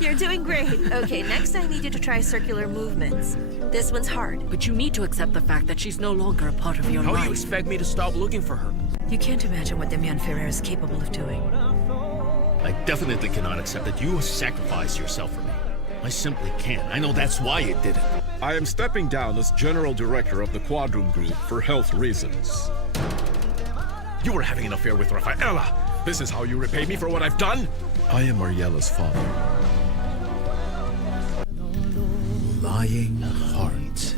You're doing great. Okay, next I need you to try circular movements. This one's hard. But you need to accept the fact that she's no longer a part of your life. How do you expect me to stop looking for her? You can't imagine what Damian Ferrer is capable of doing. I definitely cannot accept that you sacrifice yourself for me. I simply can't. I know that's why you did it. I am stepping down as General Director of the Quadroom Group for health reasons. You were having an affair with Rafaela. This is how you repay me for what I've done? I am Mariella's father. Lying heart.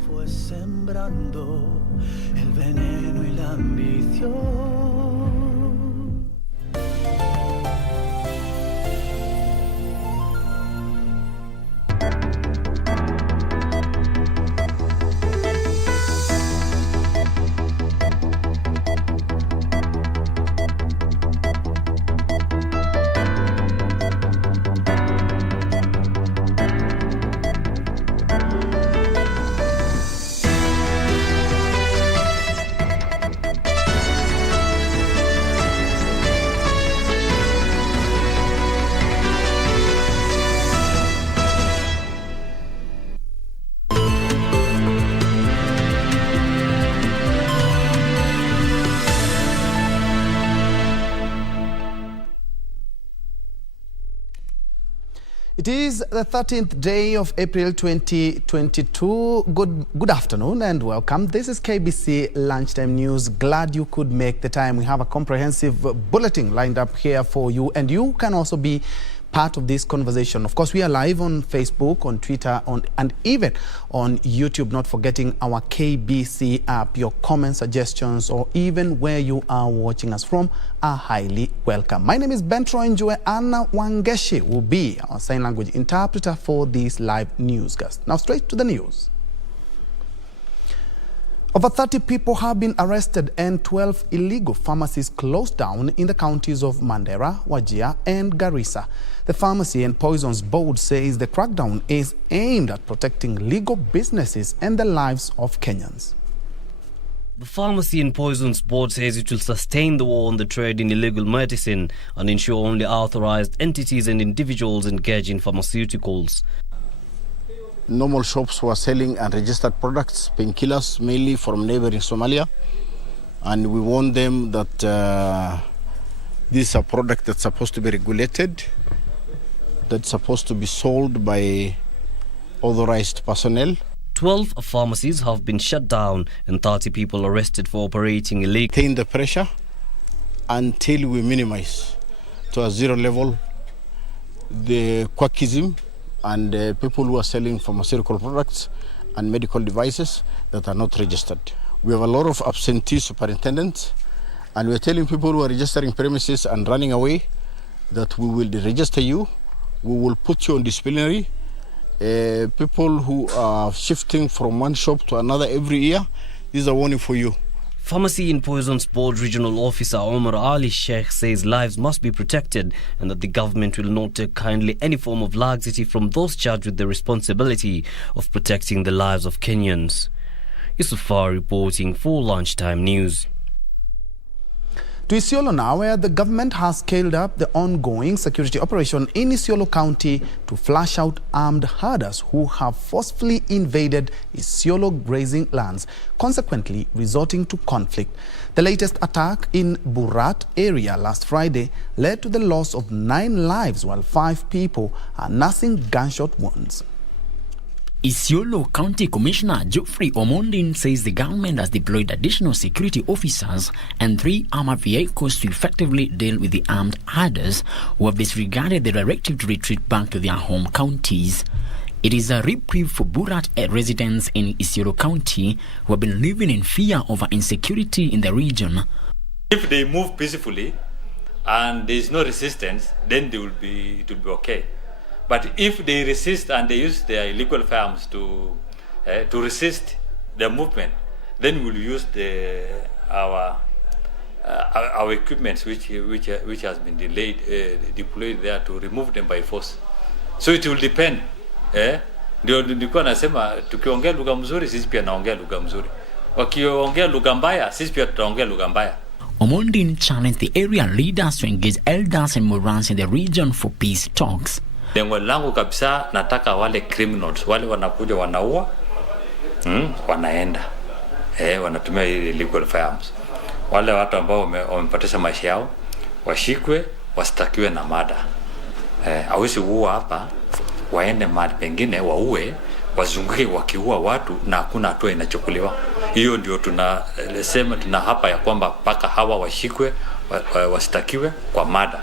It is the 13th day of April 2022. Good afternoon and welcome. This is KBC Lunchtime News. Glad you could make the time. We have a comprehensive bulletin lined up here for you, and you can also be part of this conversation. Of course, we are live on Facebook, on Twitter, and even on YouTube, not forgetting our KBC app. Your comments, suggestions, or even where you are watching us from are highly welcome. My name is Ben Troy Njue. Anna Wangeshi will be our sign language interpreter for this live newscast. Now, straight to the news. Over 30 people have been arrested and 12 illegal pharmacies closed down in the counties of Mandera, Wajir, and Garissa. The Pharmacy and Poisons Board says the crackdown is aimed at protecting legal businesses and the lives of Kenyans. The Pharmacy and Poisons Board says it will sustain the war on the trade in illegal medicine and ensure only authorized entities and individuals engage in pharmaceuticals. Normal shops were selling unregistered products, painkillers, mainly from neighboring Somalia. And we warned them that this is a product that's supposed to be regulated, that's supposed to be sold by authorized personnel. 12 pharmacies have been shut down and 30 people arrested for operating illegally. Maintain the pressure until we minimize to a zero level the quackism and people who are selling pharmaceutical products and medical devices that are not registered. We have a lot of absentee superintendents, and we're telling people who are registering premises and running away that we will deregister you, we will put you on disciplinary. People who are shifting from one shop to another every year, this is a warning for you. Pharmacy and Poisons Board Regional Officer Omar Ali Sheikh says lives must be protected and that the government will not take kindly any form of laxity from those charged with the responsibility of protecting the lives of Kenyans. Yusufar reporting for Lunchtime News. To Isiolo now, where the government has scaled up the ongoing security operation in Isiolo County to flush out armed herders who have forcefully invaded Isiolo grazing lands, consequently resorting to conflict. The latest attack in Burat area last Friday led to the loss of 9 lives, while 5 people are nursing gunshot wounds. Isiolo County Commissioner Geoffrey Omondin says the government has deployed additional security officers and 3 armored vehicles to effectively deal with the armed herders who have disregarded the directive to retreat back to their home counties. It is a reprieve for Burat residents in Isiolo County who have been living in fear over insecurity in the region. If they move peacefully and there is no resistance, then it will be okay. But if they resist and they use their illegal firearms to resist the movement, then we'll use our equipment which has been deployed there to remove them by force. So it will depend. Ndio nilikuwa nasema tukiongea lugha mzuri sisi pia naongea lugha mzuri. Wakiongea lugha mbaya sisi pia tutaongea lugha mbaya. Omondin challenged the area leaders to engage elders and morans in the region for peace talks. Lengo langu kabisa, nataka wale criminals, wale wanakuja wanaua, wanaenda, wanatumia illegal firearms. Wale watu ambao wamepoteza maisha yao, washikwe, wastakiwe na mada. Hawezi kuua hapa, waende mahali pengine, waue, wazunguke wakiua watu na hakuna hatua inachukuliwa. Hiyo ndio tunasema tuna hapa ya kwamba paka hawa washikwe, wastakiwe kwa mada.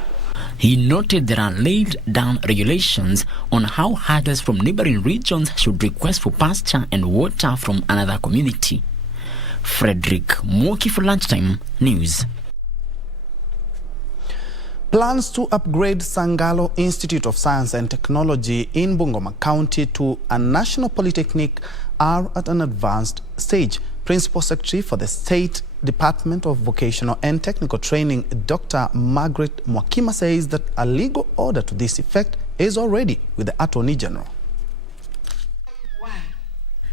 He noted there are laid down regulations on how herders from neighboring regions should request for pasture and water from another community. Frederick Mwoki for Lunchtime News. Plans to upgrade Sangalo Institute of Science and Technology in Bungoma County to a national polytechnic are at an advanced stage. Principal Secretary for the State Department of Vocational and Technical Training, Dr. Margaret Mwakima, says that a legal order to this effect is already with the Attorney General.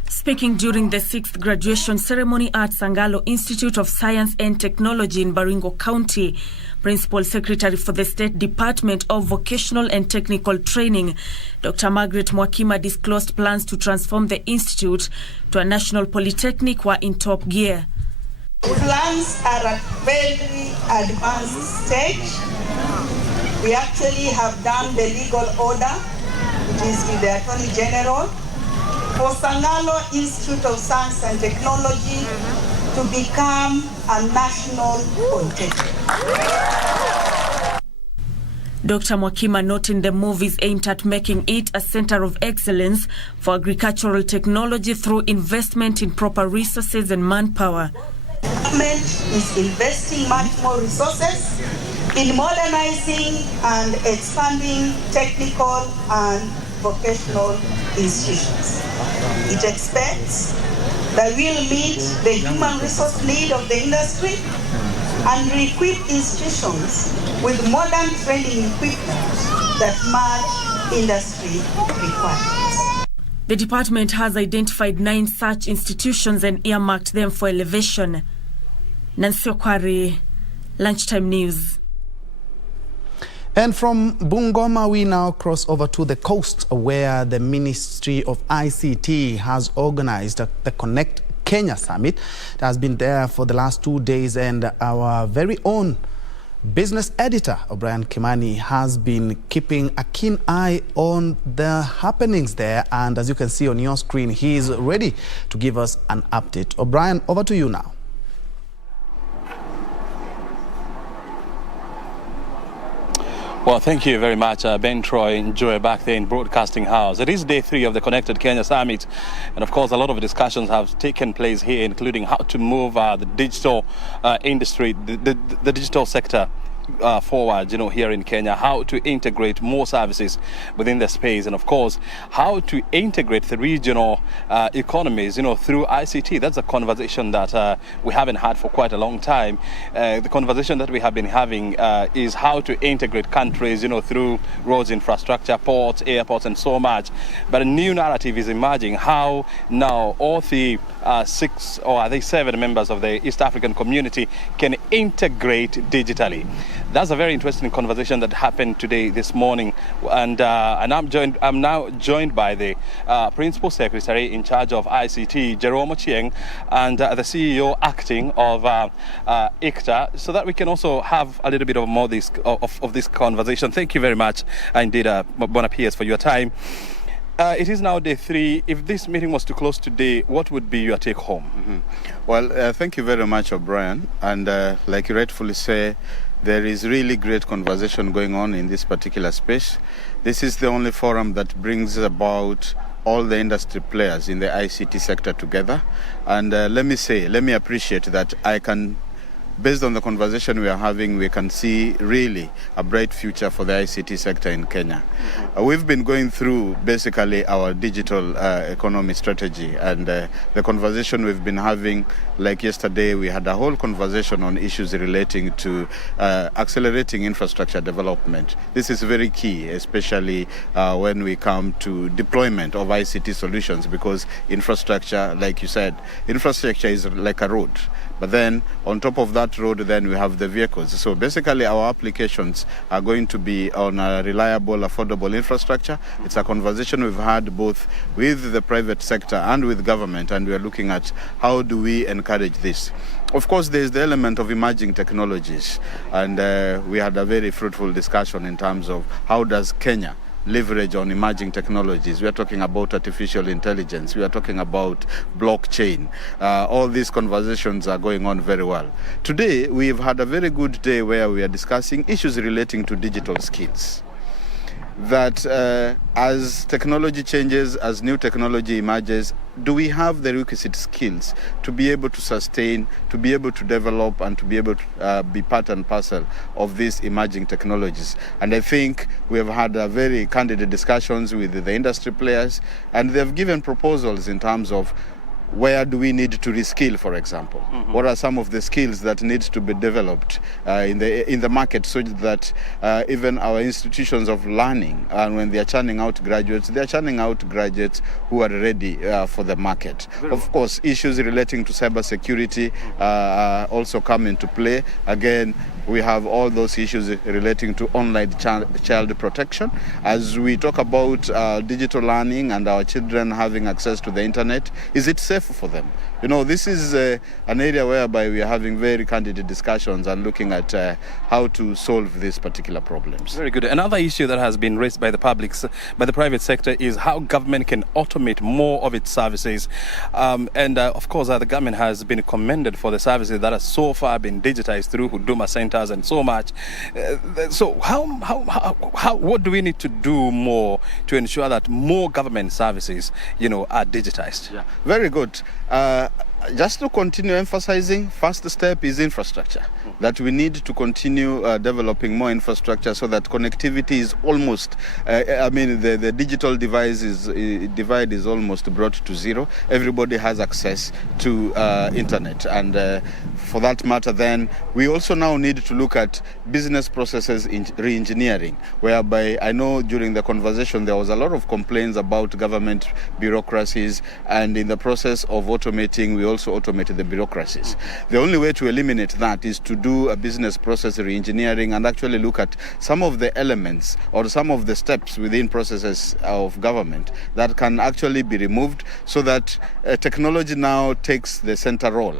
Speaking during the 6th graduation ceremony at Sangalo Institute of Science and Technology in Baringo County, Principal Secretary for the State Department of Vocational and Technical Training, Dr. Margaret Mwakima, disclosed plans to transform the institute to a national polytechnic were in top gear. Plans are at very advanced stage. We actually have done the legal order, which is with the Attorney General, for Sangalo Institute of Science and Technology to become a national polytechnic. Dr. Mwakima noting the move is aimed at making it a center of excellence for agricultural technology through investment in proper resources and manpower. The government is investing much more resources in modernizing and expanding technical and vocational institutions. It expects that we'll meet the human resource need of the industry and re-equip institutions with modern training equipment that match industry requirements. The department has identified 9 such institutions and earmarked them for elevation. Nancy Okwari, Lunchtime News. And from Bungoma, we now cross over to the coast, where the Ministry of ICT has organized the Connect Kenya Summit. It has been there for the last 2 days, and our very own business editor, O'Brien Kimani, has been keeping a keen eye on the happenings there. And as you can see on your screen, he is ready to give us an update. O'Brien, over to you now. Well, thank you very much, Ben Troy Njue back there in Broadcasting House. It is day 3 of the Connected Kenya Summit, and of course a lot of discussions have taken place here, including how to move the digital industry, the digital sector forward, here in Kenya, how to integrate more services within the space, and of course how to integrate the regional economies, through ICT. That's a conversation that we haven't had for quite a long time. The conversation that we have been having is how to integrate countries, through roads infrastructure, ports, airports, and so much. But a new narrative is emerging, how now all the 6 or are they 7 members of the East African community can integrate digitally. That's a very interesting conversation that happened this morning, and I'm now joined by the Principal Secretary in charge of ICT, Jerome Ochieng, and the CEO acting of ICTA, so that we can also have a little bit of more of this conversation. Thank you very much, indeed, bon appetit for your time. It is now day 3. If this meeting was to close today, what would be your take home? Well, thank you very much, O'Brien. And like you rightfully say, there is really great conversation going on in this particular space. This is the only forum that brings about all the industry players in the ICT sector together. And let me appreciate that based on the conversation we are having, we can see really a bright future for the ICT sector in Kenya. We've been going through basically our digital economy strategy, and the conversation we've been having, like yesterday, we had a whole conversation on issues relating to accelerating infrastructure development. This is very key, especially when we come to deployment of ICT solutions, because infrastructure, like you said, infrastructure is like a road. But then on top of that road, then we have the vehicles. So basically our applications are going to be on a reliable, affordable infrastructure. It's a conversation we've had both with the private sector and with government, and we are looking at how do we encourage this. Of course, there's the element of emerging technologies, and we had a very fruitful discussion in terms of how does Kenya leverage on emerging technologies. We are talking about artificial intelligence. We are talking about blockchain. All these conversations are going on very well. Today, we've had a very good day where we are discussing issues relating to digital skills. That as technology changes, as new technology emerges, do we have the requisite skills to be able to sustain, to be able to develop, and to be able to be part and parcel of these emerging technologies? And I think we have had very candid discussions with the industry players, and they've given proposals in terms of where do we need to reskill, for example? What are some of the skills that need to be developed in the market, so that even our institutions of learning, and when they are churning out graduates, they are churning out graduates who are ready for the market. Of course, issues relating to cybersecurity also come into play. Again, we have all those issues relating to online child protection. As we talk about digital learning and our children having access to the internet, is it safe for them? You know, this is an area whereby we are having very candid discussions and looking at how to solve these particular problems. Very good. Another issue that has been raised by the private sector is how government can automate more of its services. Of course, the government has been commended for the services that have so far been digitized through Huduma centers and so much. So what do we need to do more to ensure that more government services, are digitized? Yeah. Very good. Just to continue emphasizing, first step is infrastructure. That we need to continue developing more infrastructure so that connectivity is almost, the digital divide is almost brought to zero. Everybody has access to internet. And for that matter, then, we also now need to look at business processes in re-engineering, whereby I know during the conversation there was a lot of complaints about government bureaucracies, and in the process of automating, we also automated the bureaucracies. The only way to eliminate that is to do a business process re-engineering and actually look at some of the elements or some of the steps within processes of government that can actually be removed, so that technology now takes the center role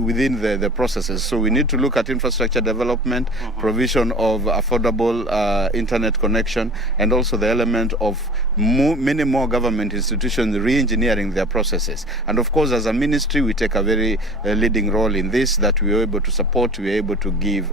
within the processes. So we need to look at infrastructure development, provision of affordable internet connection, and also the element of many more government institutions re-engineering their processes. And of course, as a ministry, we take a very leading role in this, that we are able to support, we are able to give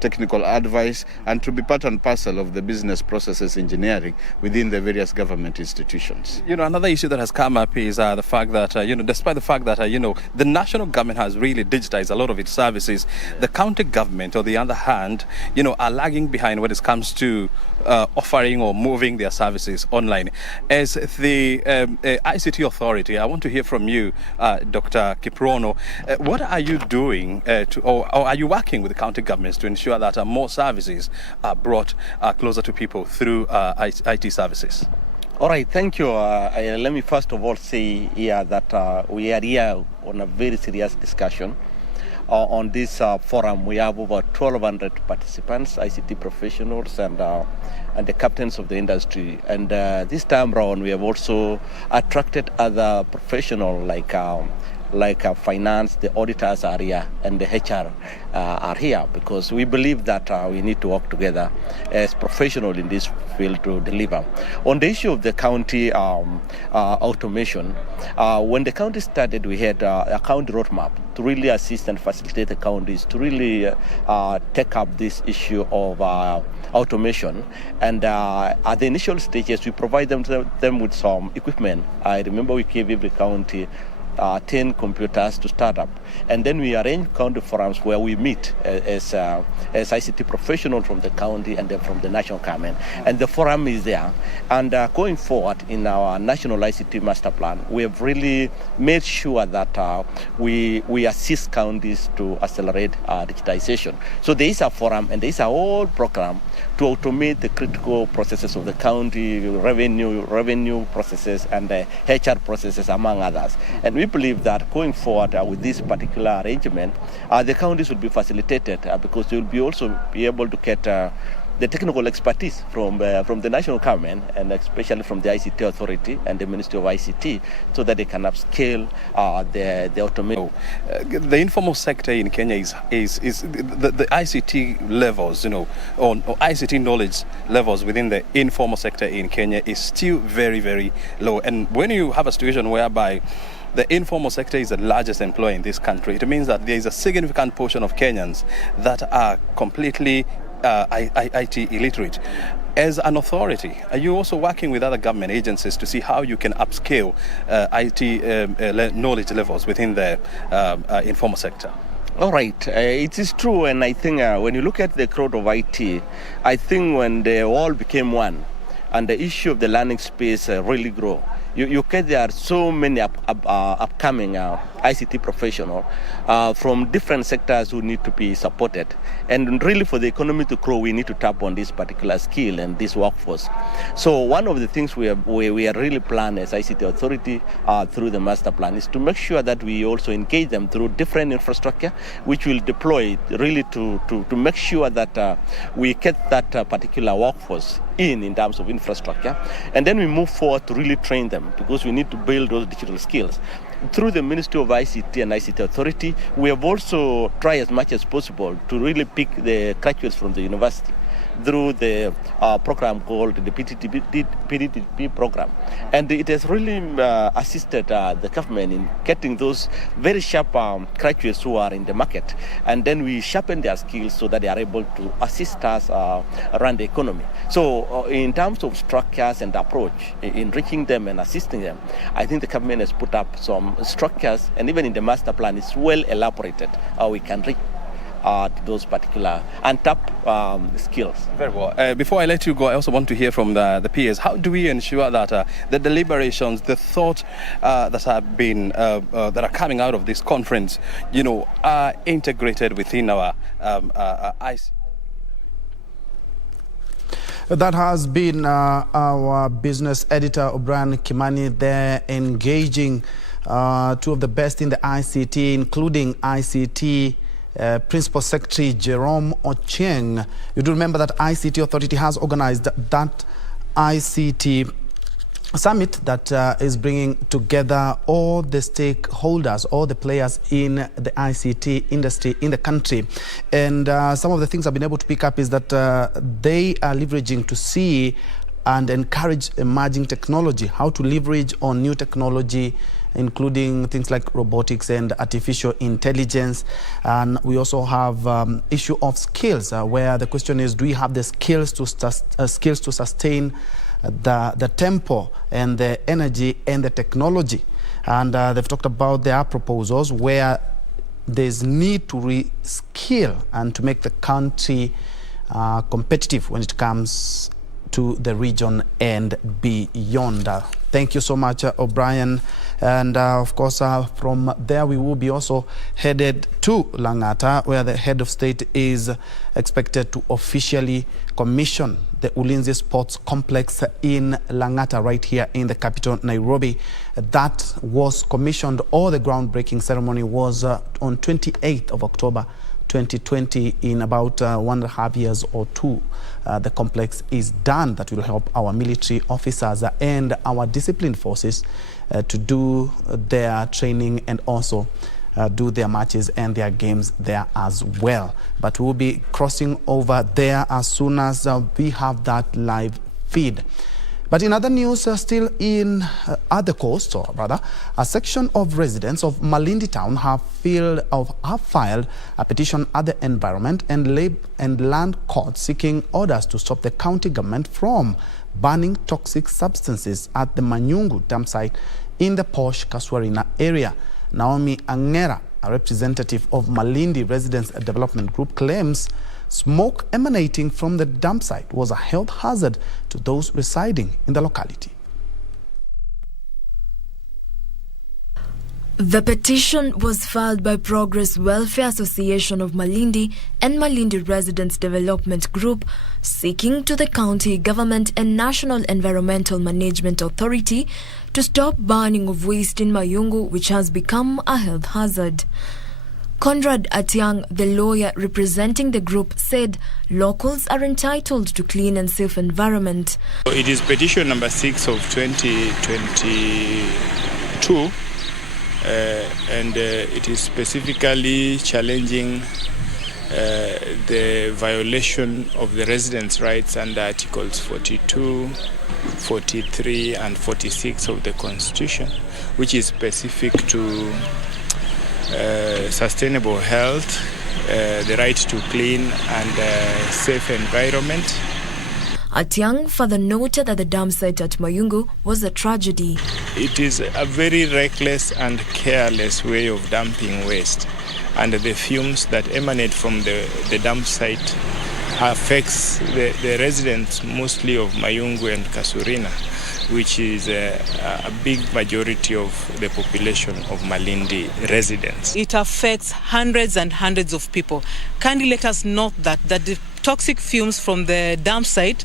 technical advice, and to be part and parcel of the business processes engineering within the various government institutions. Another issue that has come up is the fact that, despite the fact that, the national government has really digitized a lot of its services, the county government, on the other hand, are lagging behind when it comes to offering or moving their services online. As the ICT authority, I want to hear from you, Dr. Kiprono. What are you doing or are you working with the county governments to ensure that more services are brought closer to people through IT services? All right, thank you. Let me first of all say here that we are here on a very serious discussion. On this forum, we have over 1,200 participants, ICT professionals, and the captains of the industry. And this time around, we have also attracted other professionals like finance, the auditors are here, and the HR are here, because we believe that we need to work together as professionals in this field to deliver. On the issue of the county automation, when the county started, we had a county roadmap to really assist and facilitate the counties to really take up this issue of automation. And at the initial stages, we provide them with some equipment. I remember we gave every county 10 computers to start up, and then we arrange county forums where we meet as ICT professionals from the county and then from the national government, and the forum is there. And going forward in our national ICT master plan, we have really made sure that we assist counties to accelerate digitization. So there is a forum and there is a whole program to automate the critical processes of the county, revenue processes, and the HR processes, among others. And we believe that going forward with this particular arrangement, the counties will be facilitated because they will be also be able to get the technical expertise from the national government and especially from the ICT authority and the Ministry of ICT, so that they can upscale the automation. The informal sector in Kenya is the ICT levels, or ICT knowledge levels within the informal sector in Kenya is still very, very low. And when you have a situation whereby the informal sector is the largest employer in this country, it means that there is a significant portion of Kenyans that are completely IT illiterate. As an authority, are you also working with other government agencies to see how you can upscale IT knowledge levels within the informal sector? All right, it is true, and I think when you look at the crowd of IT, I think when they all became one and the issue of the learning space really grew, you get there are so many upcoming ICT professionals from different sectors who need to be supported. And really for the economy to grow, we need to tap on this particular skill and this workforce. So one of the things we are really planning as ICT authority through the master plan is to make sure that we also engage them through different infrastructure, which will deploy really to make sure that we get that particular workforce in terms of infrastructure. And then we move forward to really train them, because we need to build those digital skills. Through the Ministry of ICT and ICT Authority, we have also tried as much as possible to really pick the graduates from the university through the program called the PDTP program. And it has really assisted the government in getting those very sharp graduates who are in the market. And then we sharpen their skills so that they are able to assist us around the economy. So in terms of structures and approach in reaching them and assisting them, I think the government has put up some structures, and even in the master plan it's well elaborated how we can reach those particular untapped skills. Very well. Before I let you go, I also want to hear from the peers. How do we ensure that the deliberations, the thought that have been that are coming out of this conference, are integrated within our IC? That has been our business editor, O'Brien Kimani, there engaging two of the best in the ICT, including ICT Principal Secretary Jerome Ochieng. You do remember that ICT Authority has organized that ICT summit that is bringing together all the stakeholders, all the players in the ICT industry in the country. And some of the things I've been able to pick up is that they are leveraging to see and encourage emerging technology, how to leverage on new technology, including things like robotics and artificial intelligence. And we also have issue of skills, where the question is, do we have the skills to sustain the tempo and the energy and the technology? And they've talked about their proposals where there's need to reskill and to make the country competitive when it comes to the region and beyond. Thank you so much, O'Brien. And of course, from there we will be also headed to Langata, where the head of state is expected to officially commission the Ulinzi Sports Complex in Langata, right here in the capital, Nairobi. That was commissioned, or the groundbreaking ceremony was on 28th of October 2020. In about 1.5 years or two, the complex is done. That will help our military officers and our disciplined forces to do their training and also do their matches and their games there as well. But we'll be crossing over there as soon as we have that live feed. But in other news, still in at the coast, or rather, a section of residents of Malindi town have filed a petition at the Environment and Land Court seeking orders to stop the county government from burning toxic substances at the Manyungu dump site in the posh Kaswarina area. Naomi Angera, a representative of Malindi Residents Development Group, claims smoke emanating from the dump site was a health hazard to those residing in the locality. The petition was filed by Progress Welfare Association of Malindi and Malindi Residents Development Group, seeking to the county government and National Environmental Management Authority to stop burning of waste in Mayungu, which has become a health hazard. Conrad Atiang, the lawyer representing the group, said locals are entitled to clean and safe environment. It is petition number 6 of 2022. And it is specifically challenging the violation of the residents' rights under Articles 42, 43 and 46 of the Constitution, which is specific to sustainable health, the right to clean and safe environment. Atiang further noted that the dam site at Mayungu was a tragedy. It is a very reckless and careless way of dumping waste, and the fumes that emanate from the dump site affects the residents mostly of Mayungu and Kasurina, which is a big majority of the population of Malindi residents. It affects hundreds and hundreds of people. Kindly let us note that the toxic fumes from the dump site,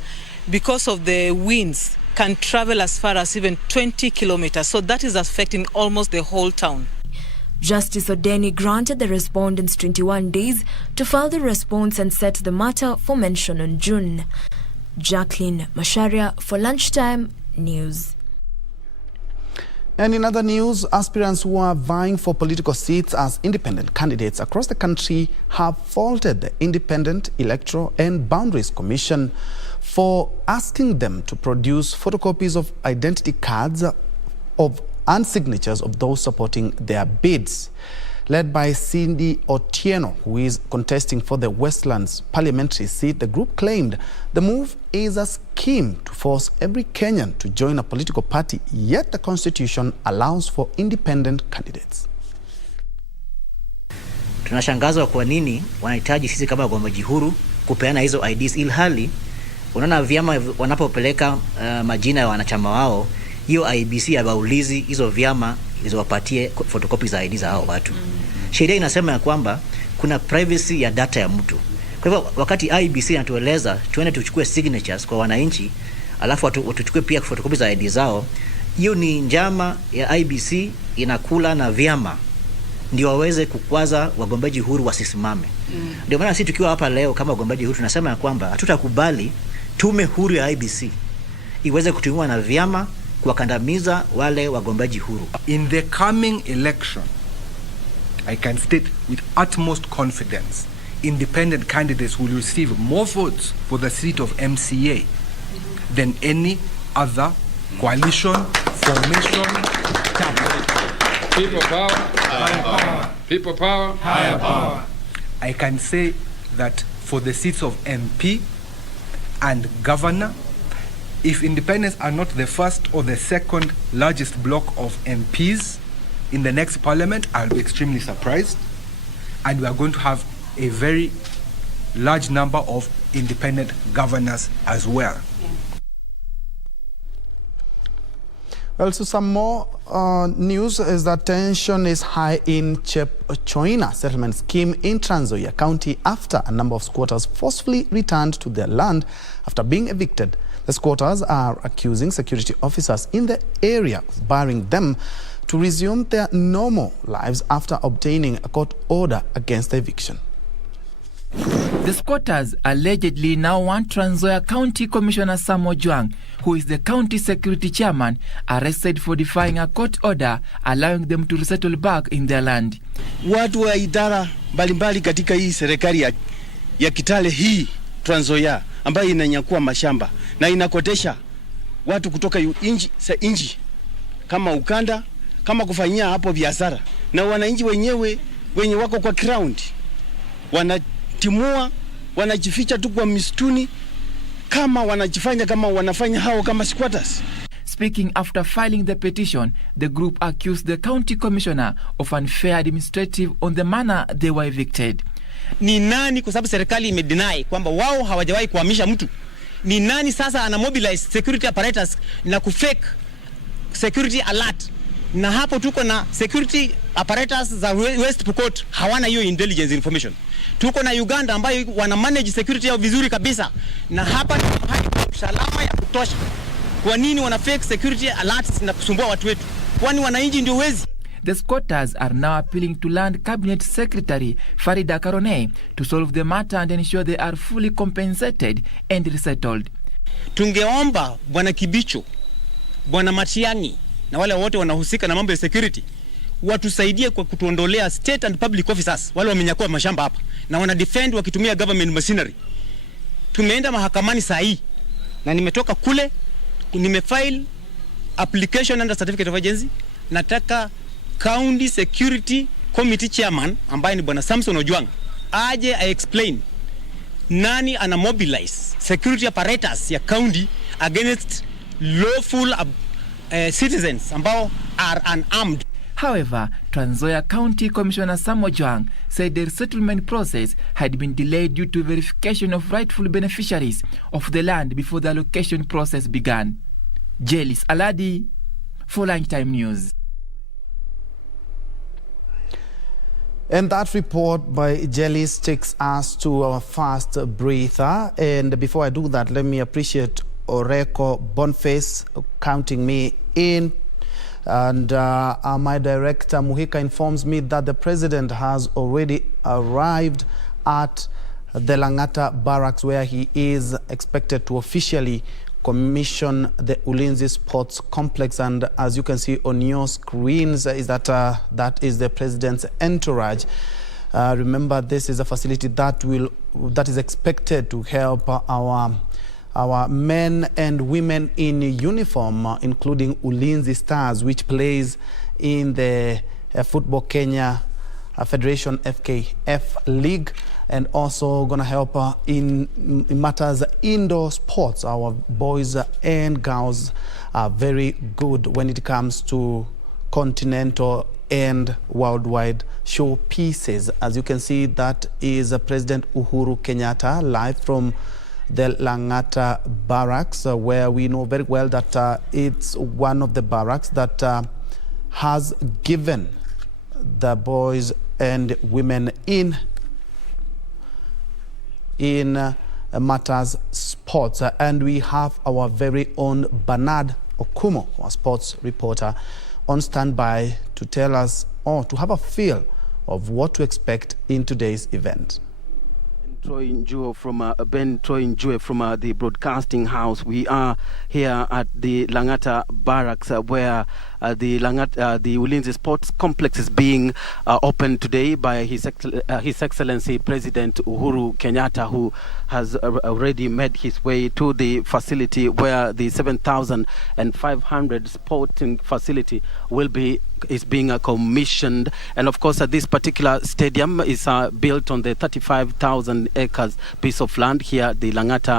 because of the winds, can travel as far as even 20 kilometers. So that is affecting almost the whole town. Justice Odeni granted the respondents 21 days to file the response and set the matter for mention in June. Jacqueline Masharia for Lunchtime News. And in other news, aspirants who are vying for political seats as independent candidates across the country have faulted the Independent Electoral and Boundaries Commission for asking them to produce photocopies of identity cards and signatures of those supporting their bids. Led by Cindy Otieno, who is contesting for the Westlands parliamentary seat, the group claimed the move is a scheme to force every Kenyan to join a political party, yet the constitution allows for independent candidates. Tunashangazwa kwa nini wanahitaji sisi kama wagombeaji huru kupeana hizo IDs, ilhali unaona vyama wanapopeleka majina ya wanachama wao, hiyo IBC hawaulizi hizo vyama wapatie photocopy za ID za hao watu. Sheria inasema ya kwamba kuna privacy ya data ya mtu. Kwa hivyo wakati IBC inatueleza tuende tuchukue signatures kwa wananchi, alafu tuchukue pia photocopy za ID zao, hiyo ni njama ya IBC inakula na vyama ndio waweze kukwaza wagombeaji huru wasisimame. Ndio maana sisi tukiwa hapa leo kama wagombeaji huru tunasema ya kwamba hatutakubali tume huru ya IBC iweze kutumiwa na vyama kuwakandamiza wale wagombeaji huru. In the coming election, I can state with utmost confidence, independent candidates will receive more votes for the seat of MCA than any other coalition formation. People power, higher power. People power, higher power. I can say that for the seats of MP and governor, if independents are not the first or the second largest block of MPs in the next parliament, I'll be extremely surprised. And we are going to have a very large number of independent governors as well. Well, so some more news is that tension is high in Choina settlement scheme in Transoya County after a number of squatters forcefully returned to their land after being evicted. The squatters are accusing security officers in the area of barring them to resume their normal lives after obtaining a court order against the eviction. The squatters allegedly now want Transoya County Commissioner Sam Ojwang, who is the county security chairman, arrested for defying a court order allowing them to resettle back in their land. Watu wa idara mbalimbali katika hii serikali ya Kitale hii Transoya ambayo inanyakua mashamba na inakotesha watu kutoka inji kama ukanda kama kufanyia hapo biashara, na wananchi wenyewe wenye wako kwa ground wanatimua, wanajificha tu kwa mistuni kama wanajifanya kama wanafanya hao kama squatters. Speaking after filing the petition, the group accused the county commissioner of unfair administrative on the manner they were evicted. Ni nani, kwa sababu serikali imedeny kwamba wao hawajawahi kuhamisha mtu, ni nani sasa ana mobilize security apparatus na kufake security alert na hapo tuko na security apparatus za West Pokot hawana hiyo intelligence information. Tuko na Uganda ambayo wana manage security yao vizuri kabisa, na hapa ni mahali pa usalama ya kutosha. Kwa nini wana fake security alerts na kusumbua watu wetu? Kwani wananchi ndio wezi? The squatters are now appealing to Land Cabinet Secretary Farida Karone to solve the matter and ensure they are fully compensated and resettled. Tungeomba Bwana Kibicho, Bwana Matiang'i na wale wote wanahusika na mambo ya security watusaidie kwa kutuondolea state and public officers wale wamenyakua mashamba hapa na wana defend wakitumia government machinery. Tumeenda mahakamani saa hii na nimetoka kule, nimefile application under certificate of agency. Nataka County Security Committee Chairman ambaye ni Bwana Samson Ojwang aje I explain nani ana mobilize security apparatus ya county against lawful citizens ambao are unarmed. However, Transoya County Commissioner Sam Ojwang said the resettlement process had been delayed due to verification of rightful beneficiaries of the land before the allocation process began. Jelis Aladi for Lunchtime News. And that report by Jelis takes us to our first breather. And before I do that, let me appreciate Oreko Boniface counting me in. And my director, Muhika, informs me that the president has already arrived at the Langata barracks, where he is expected to officially commission the Ulinzi Sports Complex. And as you can see on your screens, is that that is the president's entourage. Remember, this is a facility that is expected to help our men and women in uniform, including Ulinzi Stars, which plays in the Football Kenya Federation FKF League, and also going to help in matters indoor sports. Our boys and girls are very good when it comes to continental and worldwide showpieces. As you can see, that is President Uhuru Kenyatta live from the Langata barracks, where we know very well that it's one of the barracks that has given the boys and women in matters sports. And we have our very own Bernard Okumo, our sports reporter, on standby to tell us or to have a feel of what to expect in today's event. Ben Troy Njue from the broadcasting house. We are here at the Langata barracks, where the Ulinzi Sports Complex is being opened today by His Excellency President Uhuru Kenyatta, who has already made his way to the facility where the 7,500 sporting facility is being commissioned. And of course, this particular stadium is built on the 35,000 acres piece of land here, the Langata